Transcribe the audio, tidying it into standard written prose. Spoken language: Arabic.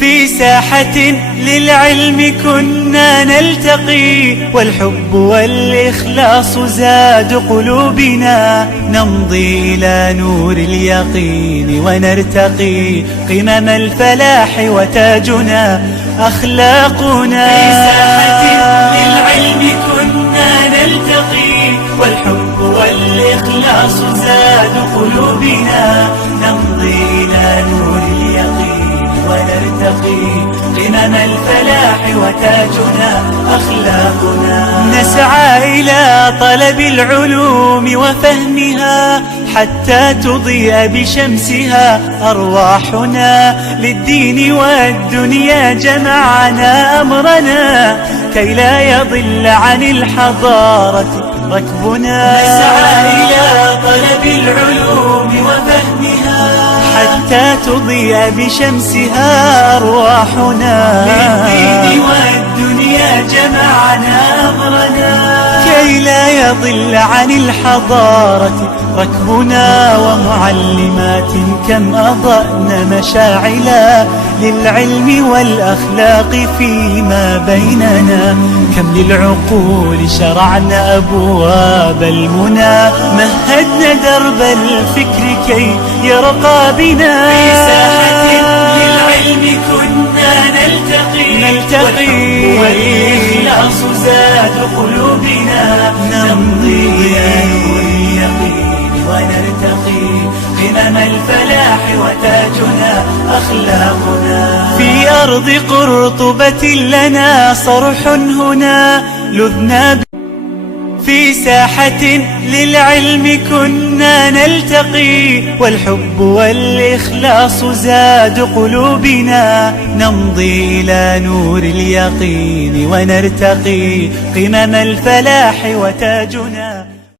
في ساحة للعلم كنا نلتقي، والحب والإخلاص زاد قلوبنا، نمضي إلى نور اليقين ونرتقي قمم الفلاح وتاجنا أخلاقنا. في ساحة للعلم كنا نلتقي، والحب والإخلاص زاد قلوبنا، نمضي إلى نور اليقين ونرتقي قمم الفلاح وتاجنا أخلاقنا. نسعى إلى طلب العلوم وفهمها حتى تضيء بشمسها أرواحنا، للدين والدنيا جمعنا أمرنا كي لا يضل عن الحضارة ركبنا. نسعى إلى طلب العلوم وفهمها حتى تضيء بشمسها أرواحنا، للدين والدنيا جمعنا أمرنا كي لا يضل عن الحضارة ركبنا. ومعلمات كم أضأن مشاعلا للعلم والأخلاق فيما بيننا، كم للعقول شرعنا أبواب المنى، مهدنا درب الفكر كي يرقى بنا. في ساحة للعلم كنا نلتقي والإخلاص زاد قلوبنا، نمضي إلى نور اليقين ونرتقي قمم الفلاح وتاجنا أخلاقنا. في أرض قرطبة لنا صرح هنا لذنا، في ساحة للعلم كنا نلتقي، والحب والإخلاص زاد قلوبنا، نمضي إلى نور اليقين ونرتقي قمم الفلاح وتاجنا